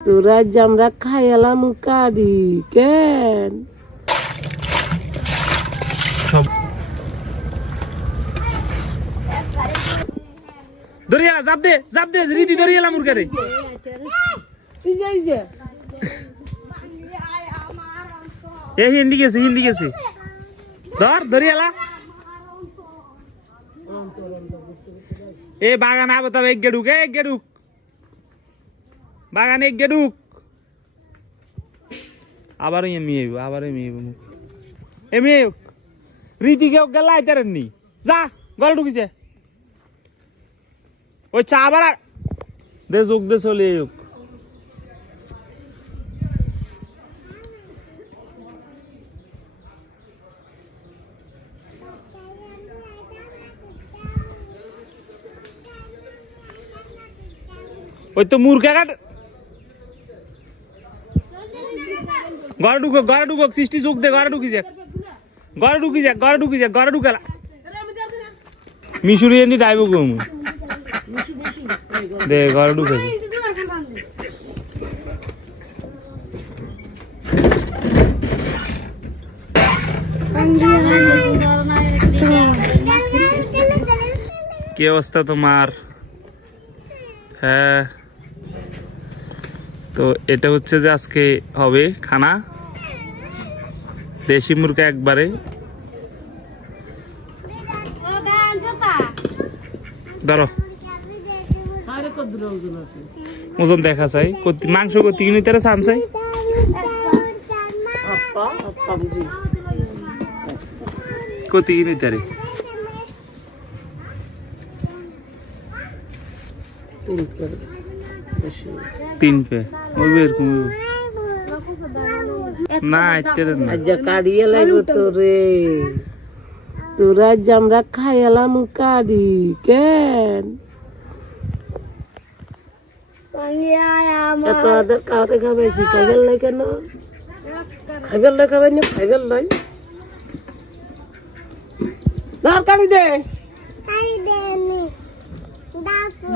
তোরা যে আমরা খাইলাম কারি কেন দরিয়া জাপ দে রীতি দরিয়ালা মুরগারে এ হিন্দি গেছে ধর দরিয়ালা এ বাগান আবো তবে এক গেডুক বাগানে এক গেডুক আবার এমি রীতি কেউ গেল আইতারেন নি যা গল ঢুকিছে ওই চা আবার দে যোগ দে চলে যোগ ওই তো মুরগা কাট ঘরে ঢুকো সৃষ্টি চোখ দে ঘরে ঢুকি যাক ঢুকালা মিশুরি এনে ডাইব গো দে ঘরে ঢুকে কি অবস্থা তোমার? হ্যাঁ তো এটা হচ্ছে যে আজকে হবে খানা দেশি মুরগা একবারে ধরো ওজন দেখা চাই মাংস করতে কিনে তারা সাম চাই কত কিনে তারে 3 पे ওই এরকম না আইতের না আজ কাড়িয়ে লাগবে তোরে তোরা যে আমরা খাইলাম কারি কেন এত আদর কাউরে খাবেছি খাইবেল নাই কেন খাইবেল নাই কাড়ি দে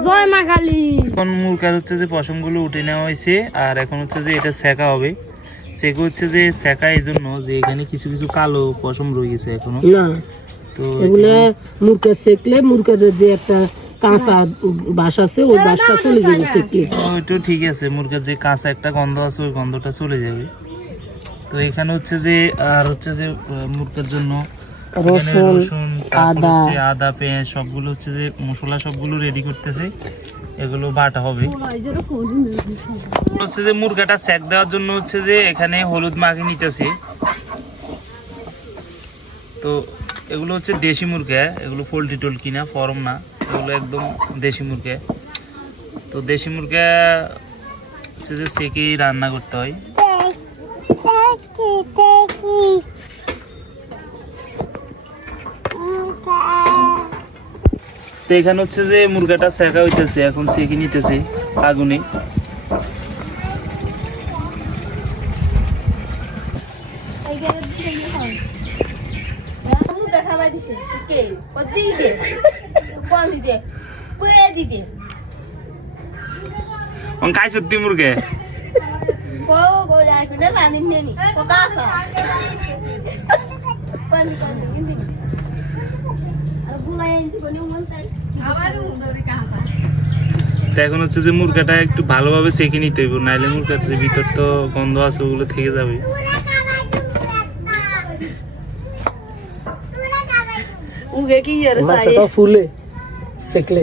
জয় মা কালী। এখন মুরগার হচ্ছে যে পশমগুলো উঠে নেওয়া হয়েছে আর এখন হচ্ছে যে এটা সেকা হবে সেকা হচ্ছে যে সেকা এই জন্য যে এখানে কিছু কিছু কালো পশম রয়ে গেছে এখনো না তো এগুলা মুরগা সেকলে মুরগার যে একটা কাঁচা বাস আছে ওই বাসটা চলে যাবে সেকলে ওইটা ঠিক আছে মুরগার যে কাঁচা একটা গন্ধ আছে ওই গন্ধটা চলে যাবে তো এখানে হচ্ছে যে আর হচ্ছে যে মুরগার জন্য রসুন আদা পেঁয়াজ সবগুলো হচ্ছে যে মশলা সবগুলো রেডি করতেছে এগুলো বাটা হবে হচ্ছে যে মুরগাটা সেক দেওয়ার জন্য হচ্ছে যে এখানে হলুদ মাখিয়ে নিতেছে তো এগুলো হচ্ছে দেশি মুরগা এগুলো পোল্ট্রি টোলকি না ফরম না এগুলো একদম দেশি মুরগা তো দেশি মুরগা হচ্ছে যে সেকেই রান্না করতে হয় তো এখানে হচ্ছে যে মুরগাটা সেকা হইতেছে এখন সেকে নিতেছে আগুনে খাই সত্যি মুরগে এখন হচ্ছে যে মুরগাটা একটু ভালোভাবে সেকে নিতে হইব নাইলে মুরগার যে ভিতর তো গন্ধ আছে ওগুলো থেকে যাবে ফুলে সেকলে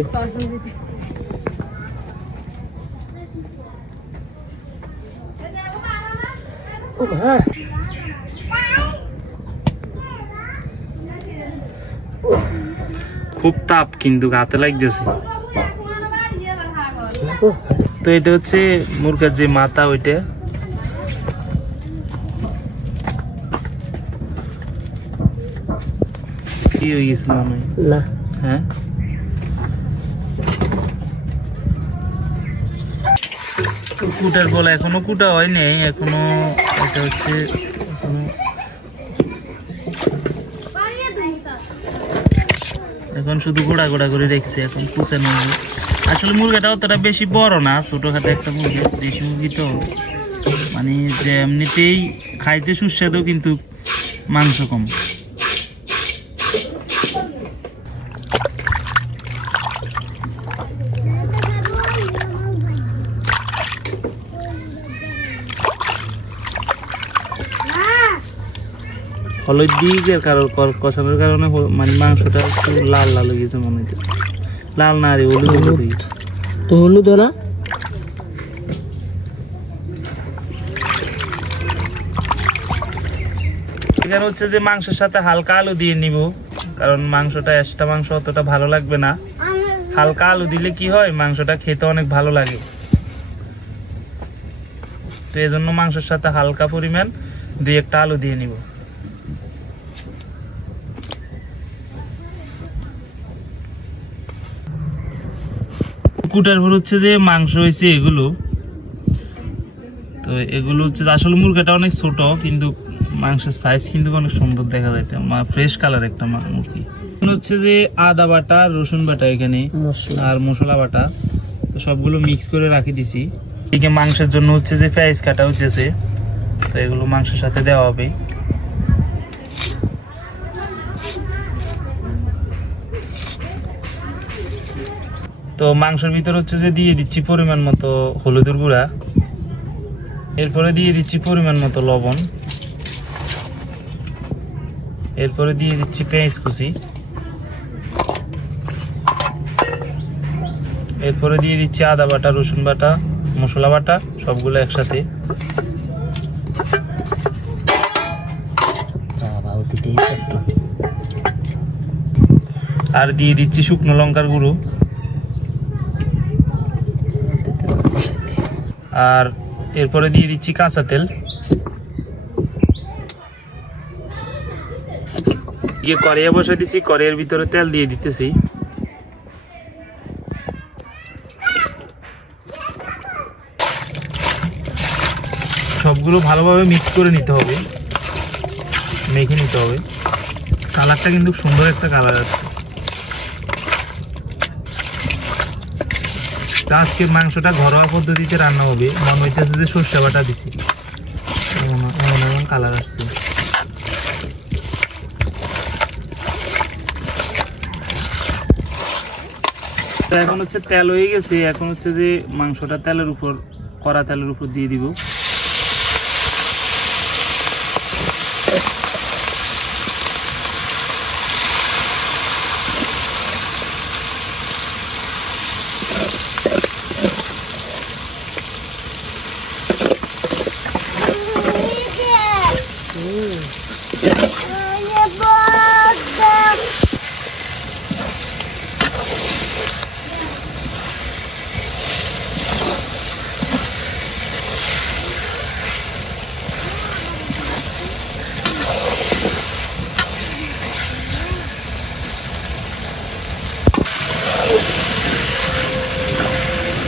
খুব তাপ কিন্তু গাতে লাগতেছে তো এটা হচ্ছে মুরগার যে মাথা ওইটা কি হয়ে গেছিল না হ্যাঁ কুটার বলা এখনো কুটা হয়নি এখনো এটা হচ্ছে এখন শুধু গোড়া গোড়া করে রেখেছে এখন কুচানো আসলে মুরগিটা অতটা বেশি বড় না, ছোটখাটো একটা মুরগি, দেশি মুরগি তো মানে যে এমনিতেই খাইতে সুস্বাদু কিন্তু মাংস কম। হলুদ দিয়ে কষানোর কারণে মানে মাংসটা একটু লাল লাল হয়ে গেছে মনে হচ্ছে। লাল না রে, হলুদ হলুদ তো হলুদ না। এখানে হচ্ছে যে মাংসের সাথে হালকা আলু দিয়ে নিব, কারণ মাংসটা এক্সট্রা মাংস অতটা ভালো লাগবে না। হালকা আলু দিলে কি হয়, মাংসটা খেতে অনেক ভালো লাগে। তো এই জন্য মাংসের সাথে হালকা পরিমাণ 2-1টা আলু দিয়ে নিব। কুটার পর হচ্ছে যে মাংস হয়েছে এগুলো, তো এগুলো হচ্ছে আসলে মুরগিটা অনেক ছোট কিন্তু মাংসের সাইজ কিন্তু অনেক সুন্দর দেখা যায়, ফ্রেশ কালার একটা মুরগি। হচ্ছে যে আদা বাটা, রসুন বাটা এখানে আর মশলা বাটা, তো সবগুলো মিক্স করে রাখি দিছি। এদিকে মাংসের জন্য হচ্ছে যে পেঁয়াজ কাটা হচ্ছে, তো এগুলো মাংসের সাথে দেওয়া হবে। তো মাংসের ভিতর হচ্ছে যে দিয়ে দিচ্ছি পরিমাণ মতো হলুদের গুঁড়া, এরপরে দিয়ে দিচ্ছি পরিমাণ মতো লবণ, এরপরে দিয়ে দিচ্ছি পেঁয়াজ কুচি, এরপরে দিয়ে দিচ্ছি আদা বাটা, রসুন বাটা, মশলা বাটা, সবগুলো একসাথে। আর দিয়ে দিচ্ছি শুকনো লঙ্কার গুঁড়ো, আর এরপরে দিয়ে দিচ্ছি কাঁচা তেল। কড়াইয়ে বসে দিচ্ছি, কড়াইয়ের ভিতরে তেল দিয়ে দিতেছি। সবগুলো ভালোভাবে মিক্স করে নিতে হবে, মেখে নিতে হবে। কালারটা কিন্তু সুন্দর একটা কালার আছে। আজকে মাংসটা ঘরোয়া পদ্ধতিতে রান্না হবে, মনে হইতেছে যে সর্ষে বাটা দিছি, এমন কালার আসছে। তো এখন হচ্ছে তেল হয়ে গেছে, এখন হচ্ছে যে মাংসটা তেলের উপর, কড়া তেলের উপর দিয়ে দিব।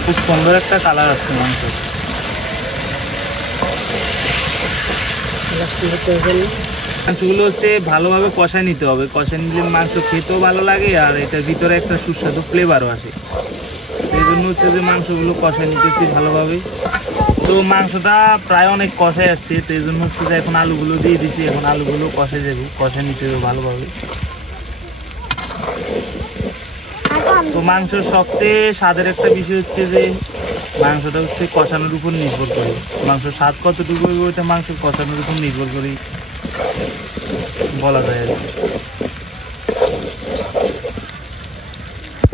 খুব সুন্দর একটা কালার আসছে মাংস। মাংসগুলো হচ্ছে ভালোভাবে কষায় নিতে হবে, কষায় নিলে মাংস খেতেও ভালো লাগে আর এটার ভিতরে একটা সুস্বাদু ফ্লেভারও আসে। এই জন্য হচ্ছে যে মাংসগুলো কষায় নিতেছি ভালোভাবে। তো মাংসটা প্রায় অনেক কষায় আসছে, তো এই জন্য হচ্ছে যে এখন আলুগুলো দিয়ে দিচ্ছি, এখন আলুগুলো কষায় যাবে, কষায় নিতে হবে ভালোভাবে। তো মাংসের সবচেয়ে স্বাদের একটা বিষয় হচ্ছে যে মাংসটা হচ্ছে কষানোর উপর নির্ভর করে, মাংসের স্বাদ কতটুকু হবে ওইটা মাংসের কষানোর উপর নির্ভর করে বলা যায় আর কি।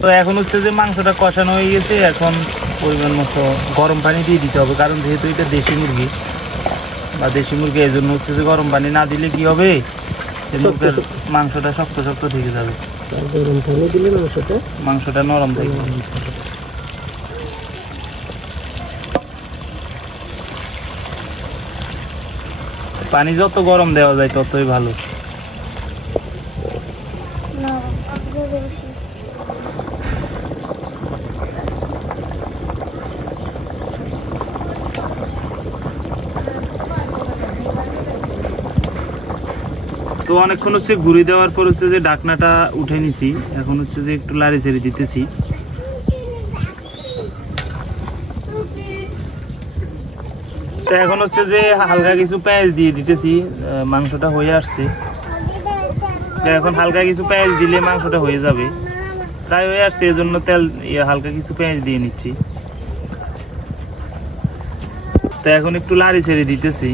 তো এখন হচ্ছে যে মাংসটা কষানো হয়ে গেছে, এখন পরিমাণ মতো গরম পানি দিয়ে দিতে হবে, কারণ যেহেতু এটা দেশি মুরগি বা দেশি মুরগি, এই জন্য হচ্ছে যে গরম পানি না দিলে কি হবে, মাংসটা শক্ত শক্ত থেকে যাবে, গরম পানি দিলে মাংসটা নরম থাকবে। পানি যত গরম দেওয়া যায় ততই ভালো। তো অনেকক্ষণ হচ্ছে ঘুরি দেওয়ার পর হচ্ছে যে ঢাকনাটা উঠে নিছি, এখন হচ্ছে যে একটু লাড়ি ছেড়ে দিতেছি। তো এখন হচ্ছে যে হালকা কিছু পেঁয়াজ দিয়ে দিতেছি, মাংসটা হয়ে আসছে। তো এখন হালকা কিছু পেঁয়াজ দিলে মাংসটা হয়ে যাবে, প্রায় হয়ে আসছে, এজন্য তেল হালকা কিছু পেঁয়াজ দিয়ে নিচ্ছি। তো এখন একটু লাড়ি ছেড়ে দিতেছি।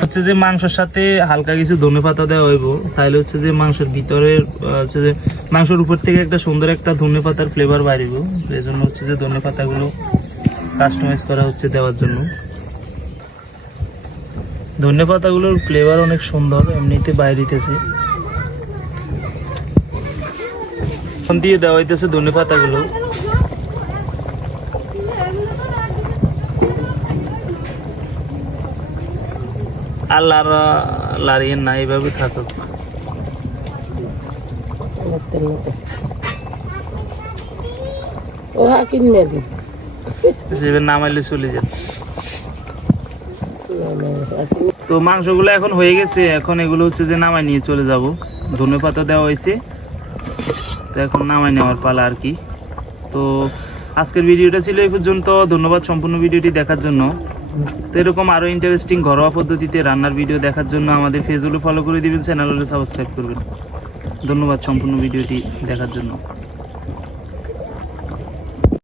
হচ্ছে যে মাংসের সাথে হালকা কিছু ধনেপাতা দেওয়া হইব, তাহলে হচ্ছে যে মাংসের ভিতরে হচ্ছে যে মাংসের উপর থেকে একটা সুন্দর একটা ধনেপাতার ফ্লেভার বাইরিব। এই জন্য হচ্ছে যে ধনেপাতাগুলো কাস্টমাইজ করা হচ্ছে দেওয়ার জন্য। ধনেপাতাগুলোর ফ্লেভার অনেক সুন্দর, এমনিতে বাইরিতেছে। এখন দিয়ে দেওয়া হইতেছে ধনেপাতাগুলো। আর লাড়িয়ে না, এইভাবে থাকুক। নামাইলে চলে যাবে। তো মাংসগুলো এখন হয়ে গেছে, এখন এগুলো হচ্ছে যে নামাই নিয়ে চলে যাব। ধনেপাতা দেওয়া হয়েছে, তো এখন নামাই নেওয়ার পালা আর কি। তো আজকের ভিডিওটা ছিল এই পর্যন্ত। ধন্যবাদ সম্পূর্ণ ভিডিওটি দেখার জন্য। তো এরকম আরও ইন্টারেস্টিং ঘরোয়া পদ্ধতিতে রান্নার ভিডিও দেখার জন্য আমাদের পেজগুলো ফলো করে দিবেন, চ্যানেল হলে সাবস্ক্রাইব করবেন। ধন্যবাদ সম্পূর্ণ ভিডিওটি দেখার জন্য।